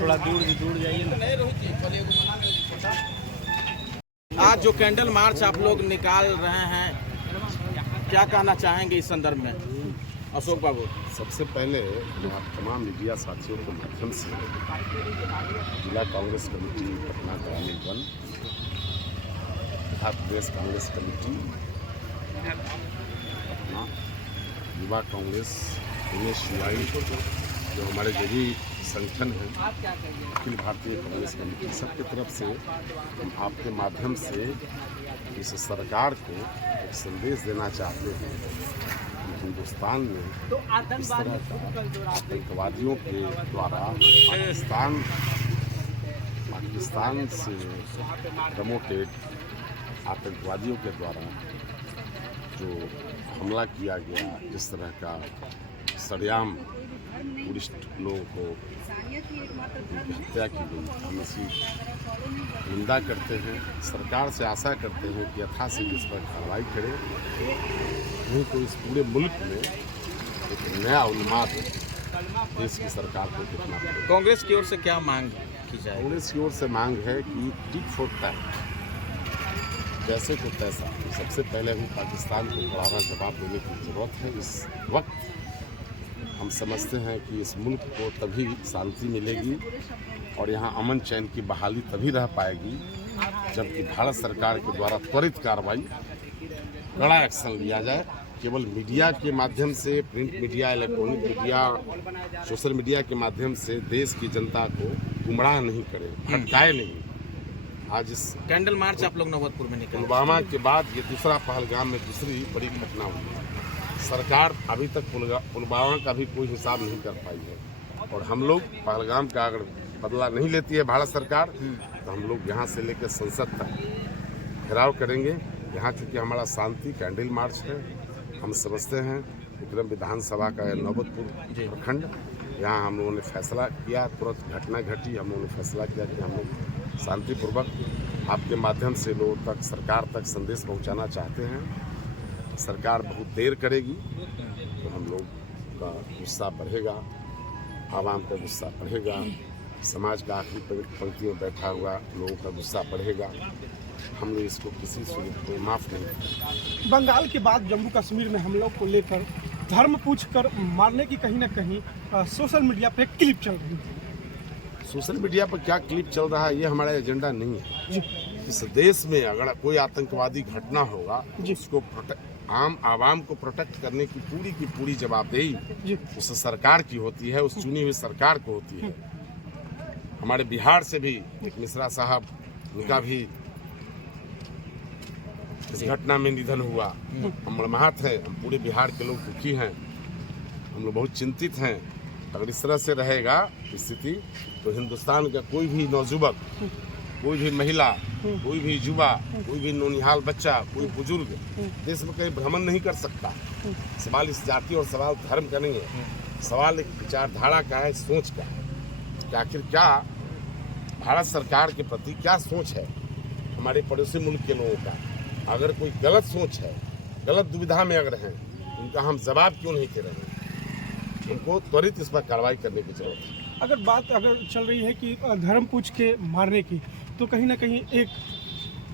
थोड़ा दूर जाइए ना। आज जो कैंडल मार्च आप लोग निकाल रहे हैं, क्या कहना चाहेंगे इस संदर्भ में? अशोक बाबू, सबसे पहले आप तमाम मीडिया साथियों के माध्यम से जिला कांग्रेस कमेटी पटना ग्रामीण वन, बिहार प्रदेश कांग्रेस कमेटी पटना, युवा कांग्रेस, NSUI, जो हमारे जो भी संगठन हैं, अखिल भारतीय कांग्रेस कमेटी, सबकी तरफ से हम आपके माध्यम से इस सरकार को एक संदेश देना चाहते हैं। हिंदुस्तान में इस तरह का आतंकवादियों के द्वारा पाकिस्तान से प्रमोटेड आतंकवादियों के द्वारा जो हमला किया गया, जिस तरह का सरेआम टूरिस्ट लोगों को हत्या की गई, हम इसकी निंदा करते हैं। सरकार से आशा करते हैं कि यथाशीघ्र इस पर कार्रवाई करे, नहीं तो इस पूरे मुल्क में एक नया उन्माद देश की सरकार को देखना पड़ेगा। कांग्रेस की ओर से क्या मांग की जाए? कांग्रेस की ओर से मांग है कि टिट फॉर टैट, जैसे को तैसा, सबसे पहले भी पाकिस्तान को करारा जवाब देने की जरूरत है। इस वक्त हम समझते हैं कि इस मुल्क को तभी शांति मिलेगी और यहाँ अमन चैन की बहाली तभी रह पाएगी जबकि भारत सरकार के द्वारा त्वरित कार्रवाई, कड़ा एक्शन लिया जाए। केवल मीडिया के माध्यम से, print media, electronic media, social media के माध्यम से देश की जनता को गुमराह नहीं करें, भटकाए नहीं। आज इस कैंडल मार्च आप लोग नौबतपुर में निकले, पुलवामा के बाद ये दूसरा पहलगाम में दूसरी बड़ी घटना हुई है। सरकार अभी तक पुलवामा का भी कोई हिसाब नहीं कर पाई है और हम लोग पहलगाम का अगर बदला नहीं लेती है भारत सरकार, तो हम लोग यहाँ से लेकर संसद तक घेराव करेंगे। यहाँ चूँकि हमारा शांति कैंडल मार्च है, हम समझते हैं विक्रम विधानसभा का नौबतपुर प्रखंड, यहाँ हम लोगों ने फैसला किया, तुरंत घटना घटी, हम लोगों ने फैसला किया कि हम लोग शांतिपूर्वक आपके माध्यम से लोगों तक, सरकार तक संदेश पहुँचाना चाहते हैं। सरकार बहुत देर करेगी तो हम लोग का गुस्सा बढ़ेगा, आवाम का गुस्सा बढ़ेगा, समाज का आखिरी पंक्ति में बैठा हुआ लोगों का गुस्सा बढ़ेगा। हम लोग इसको किसी सूरत में माफ़ नहीं करेंगे। बंगाल के बाद जम्मू कश्मीर में हम लोग को लेकर धर्म पूछकर मारने की कहीं ना कहीं सोशल मीडिया पे क्लिप चल रही है। सोशल मीडिया पर क्या क्लिप चल रहा है, ये हमारा एजेंडा नहीं है। इस देश में अगर कोई आतंकवादी घटना होगा, उसको आम आवाम को प्रोटेक्ट करने की पूरी जवाबदेही उस सरकार की होती है, उस चुनी हुई सरकार को होती है। हमारे बिहार से भी मिश्रा साहब, उनका भी इस घटना में निधन हुआ। हम मर्माहत हैं, हम पूरे बिहार के लोग दुखी हैं, हम लोग बहुत चिंतित हैं। अगर इस तरह से रहेगा स्थिति तो हिंदुस्तान का कोई भी नौजुवक, कोई भी महिला, कोई भी युवा, कोई भी नौनिहाल बच्चा, कोई बुजुर्ग देश में कहीं भ्रमण नहीं कर सकता। सवाल इस जाति और सवाल धर्म का नहीं है, सवाल एक विचारधारा का है, सोच का है कि आखिर क्या भारत सरकार के प्रति क्या सोच है हमारे पड़ोसी मुल्क के लोगों का। अगर कोई गलत सोच है, गलत दुविधा में अगर हैं, उनका हम जवाब क्यों नहीं दे रहे हैं? उनको त्वरित इस पर कार्रवाई करने की जरूरत है। अगर बात चल रही है कि धर्म पूछ के मारने की, तो कहीं ना कहीं एक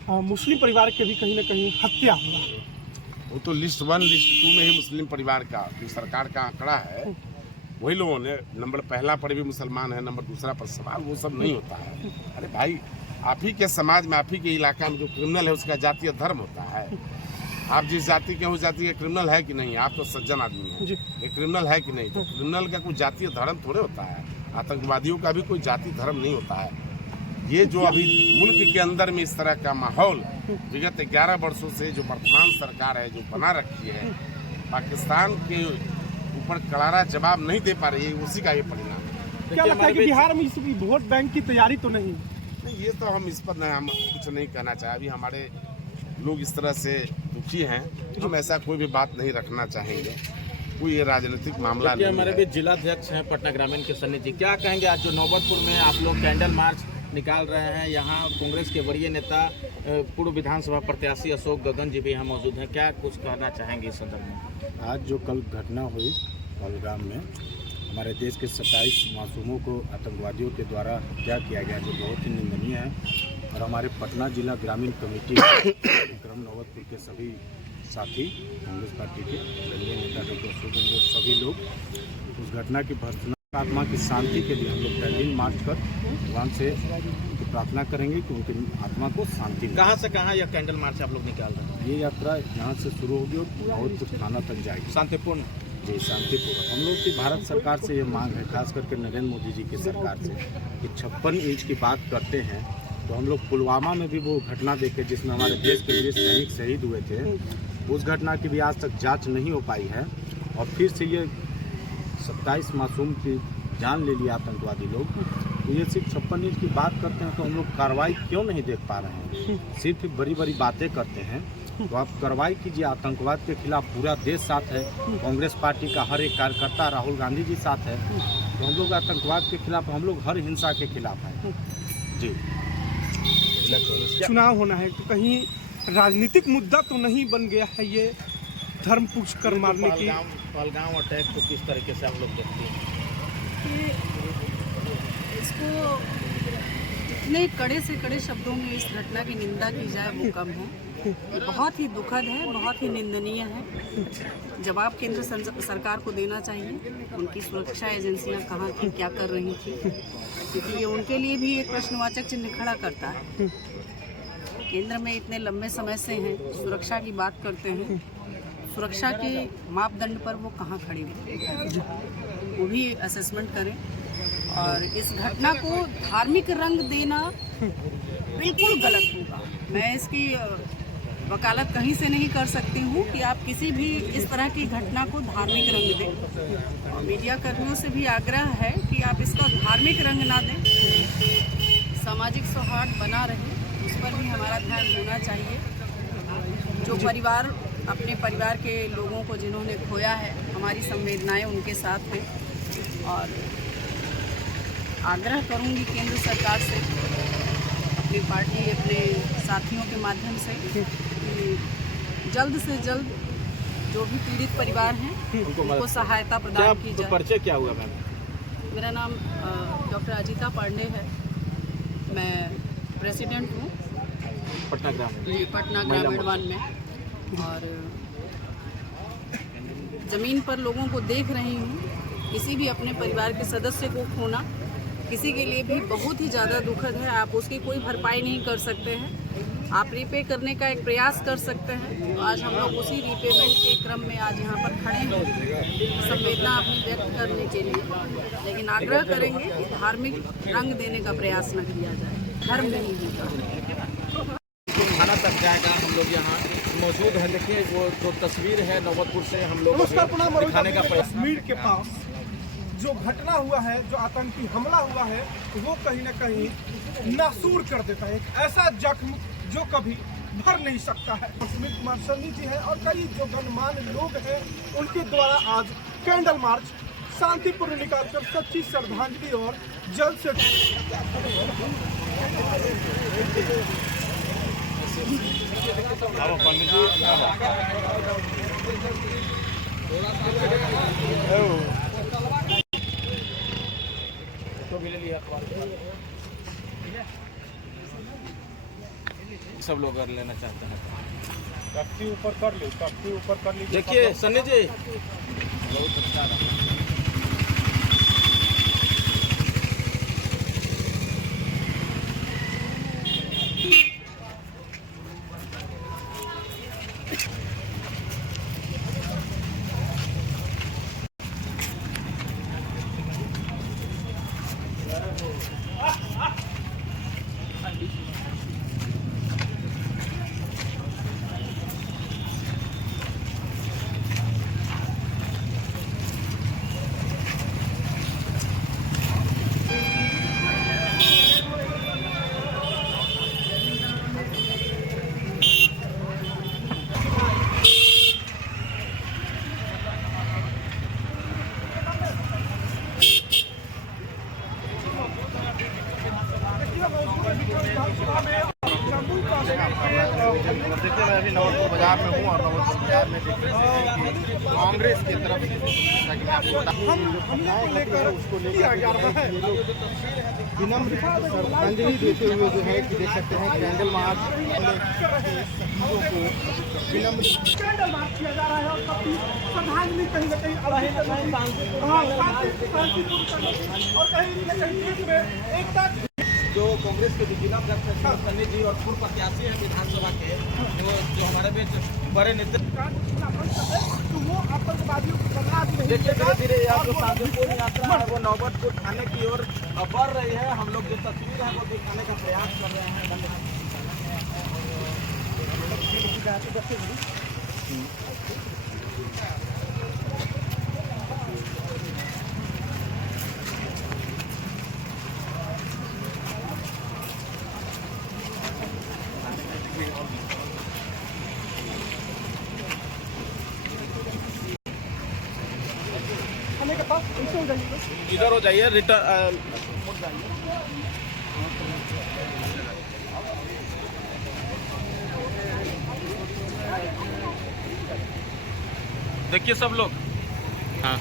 मुस्लिम परिवार के भी कहीं ना कहीं हत्या हुआ है। वो तो लिस्ट 1 लिस्ट 2 में ही मुस्लिम परिवार का जो सरकार का आंकड़ा है, वही लोगों ने नंबर पहला पर भी मुसलमान है, नंबर दूसरा पर सवाल, वो सब नहीं होता है। अरे भाई, आप ही के समाज में, आप ही के इलाका में जो क्रिमिनल है उसका जातीय धर्म होता है। आप जिस जाति के उस जाति के क्रिमिनल है कि नहीं? आप तो सज्जन आदमी हैं, ये क्रिमिनल है कि नहीं? तो क्रिमिनल का कोई जातीय धर्म थोड़े होता है, आतंकवादियों का भी कोई जाति धर्म नहीं होता है। ये जो अभी मुल्क के अंदर में इस तरह का माहौल विगत 11 वर्षों से जो वर्तमान सरकार है जो बना रखी है, पाकिस्तान के ऊपर करारा जवाब नहीं दे पा रही है, उसी का ये परिणाम है। क्या लगता है कि बिहार में इस वोट बैंक की तैयारी तो नहीं? ये तो हम इस पर हम कुछ नहीं कहना चाहे। अभी हमारे लोग इस तरह से दुखी हैं, हम ऐसा कोई भी बात नहीं रखना चाहेंगे। कोई ये राजनीतिक मामला नहीं है। हमारे भी जिलाध्यक्ष हैं पटना ग्रामीण के सन्नी जी, क्या कहेंगे आज जो नौबतपुर में आप लोग कैंडल मार्च निकाल रहे हैं। यहाँ कांग्रेस के वरीय नेता पूर्व विधानसभा प्रत्याशी अशोक गगन जी भी यहाँ मौजूद हैं। क्या कुछ कहना चाहेंगे इस संदर्भ में? आज जो कल घटना हुई पहलगाम में, हमारे देश के 27 मासूमों को आतंकवादियों के द्वारा हत्या किया गया, जो बहुत ही निंदनीय है। और हमारे पटना जिला ग्रामीण कमेटी विक्रम नौबतपुर के सभी साथी, कांग्रेस पार्टी के दलीय नेता डॉक्टर अशोक गगन, सभी लोग उस घटना की भर्त्सना आत्मा की शांति के लिए हम लोग कैंडल मार्च कर भगवान से प्रार्थना करेंगे कि उनकी आत्मा को शांति मिले। कहाँ से कहाँ यह कैंडल मार्च आप लोग निकाल रहे हैं? ये यात्रा यहाँ से शुरू होगी और बहुत कुछ थाना तक जाएगी। शांतिपूर्ण जी, शांतिपूर्वक। हम लोग की भारत सरकार से ये मांग है, खास करके नरेंद्र मोदी जी की सरकार से, कि 56 इंच की बात करते हैं तो हम लोग पुलवामा में भी वो घटना देखे जिसमें हमारे देश के लिए सैनिक शहीद हुए थे, उस घटना की भी आज तक जांच नहीं हो पाई है। और फिर से ये 27 मासूम की जान ले लिया आतंकवादी लोग। तो ये सिर्फ 56 इंच की बात करते हैं तो हम लोग कार्रवाई क्यों नहीं देख पा रहे हैं? सिर्फ बड़ी बड़ी बातें करते हैं। तो आप कार्रवाई कीजिए। आतंकवाद के खिलाफ पूरा देश साथ है, कांग्रेस पार्टी का हर एक कार्यकर्ता, राहुल गांधी जी साथ है। तो हम लोग आतंकवाद के खिलाफ, हम लोग हर हिंसा के खिलाफ हैं। जी, चुनाव होना है तो कहीं राजनीतिक मुद्दा तो नहीं बन गया है ये धर्म पूछ कर मारने की? पहलगाम अटैक को किस तरीके से हम लोग देखते हैं? इसको इतने कड़े से कड़े शब्दों में इस घटना की निंदा की जाए वो कम है। ये बहुत ही दुखद है, बहुत ही निंदनीय है। जवाब केंद्र सरकार को देना चाहिए। उनकी सुरक्षा एजेंसियां कहाँ थी, क्या कर रही थी, क्योंकि ये उनके लिए भी एक प्रश्नवाचक चिन्ह खड़ा करता है। केंद्र में इतने लंबे समय से हैं, सुरक्षा की बात करते हैं, सुरक्षा के मापदंड पर वो कहाँ खड़े हुए, वो भी असेसमेंट करें। और इस घटना को धार्मिक रंग देना बिल्कुल गलत होगा। मैं इसकी वकालत कहीं से नहीं कर सकती हूँ कि आप किसी भी इस तरह की घटना को धार्मिक रंग दें। और मीडिया कर्मियों से भी आग्रह है कि आप इसका धार्मिक रंग ना दें, सामाजिक सौहार्द बना रहे, उस पर भी हमारा ध्यान होना चाहिए। जो परिवार, अपने परिवार के लोगों को जिन्होंने खोया है, हमारी संवेदनाएं उनके साथ हैं। और आग्रह करूंगी केंद्र सरकार से, अपनी पार्टी, अपने साथियों के माध्यम से, कि जल्द से जल्द जो भी पीड़ित परिवार हैं उनको सहायता प्रदान की जाए। परिचय क्या हुआ मैम? मेरा नाम डॉक्टर अजिता पांडे है। मैं प्रेसिडेंट हूँ पटना ग्रामीण वन में, और ज़मीन पर लोगों को देख रही हूँ। किसी भी अपने परिवार के सदस्य को खोना किसी के लिए भी बहुत ही ज़्यादा दुखद है। आप उसकी कोई भरपाई नहीं कर सकते हैं, आप रीपे करने का एक प्रयास कर सकते हैं। तो आज हम लोग उसी रीपेमेंट के क्रम में आज यहाँ पर खड़े हैं, संवेदना अपनी व्यक्त करने के लिए। लेकिन आग्रह करेंगे कि धार्मिक रंग देने का प्रयास न किया जाए, धर्म नहीं होता। थाना तक जाएगा। हम लोग यहाँ मौजूद हैं। देखिए वो जो तस्वीर है नौबतपुर से हम लोग दिखाने का प्रयास। कश्मीर के पास जो घटना हुआ है, जो आतंकी हमला हुआ है, वो कहीं न कहीं नासूर कर देता है। एक ऐसा जख्म जो कभी भर नहीं सकता है। सुमित कुमार सन्नी जी हैं और कई जो गणमान्य लोग हैं, उनके द्वारा आज कैंडल मार्च शांतिपूर्ण निकालकर सच्ची श्रद्धांजलि और जल्द से सब लोग अगर लेना चाहते हैं तख्ती ऊपर कर ली, तख्ती ऊपर कर ली। देखिए सन्नी जी बहुत अच्छा रहा। देखिए मैं अभी नवलपुर बाजार में हूँ और नवलपुर बाजार में देखिए कांग्रेस की तरफ से जैसा कि मैं आपको बताऊं उसको लेकर ये लोग विनम्र श्रद्धांजलि देते हुए जो है कि देख सकते हैं कैंडल मार्च को विनम्र कैंडल मार्च किया जा रहा है और काफी श्रद्धांजलि कहीं न कहीं और कहीं न कहीं देश में एकता जो कांग्रेस के जिला अध्यक्ष हैं सन्नी जी और पूर्व प्रत्याशी हैं विधानसभा के जो हमारे बीच बड़े नेता तो वो आतंकवादियों को बर्बाद नहीं देखिए धीरे धीरे यह जो शांतिपूर्ण यात्रा है वो नौबत को उठाने की ओर बढ़ रही है। हम लोग जो तस्वीर है वो दिखाने का प्रयास कर रहे हैं। इधर हो जाइए रिटर्न देखिए सब लोग। हाँ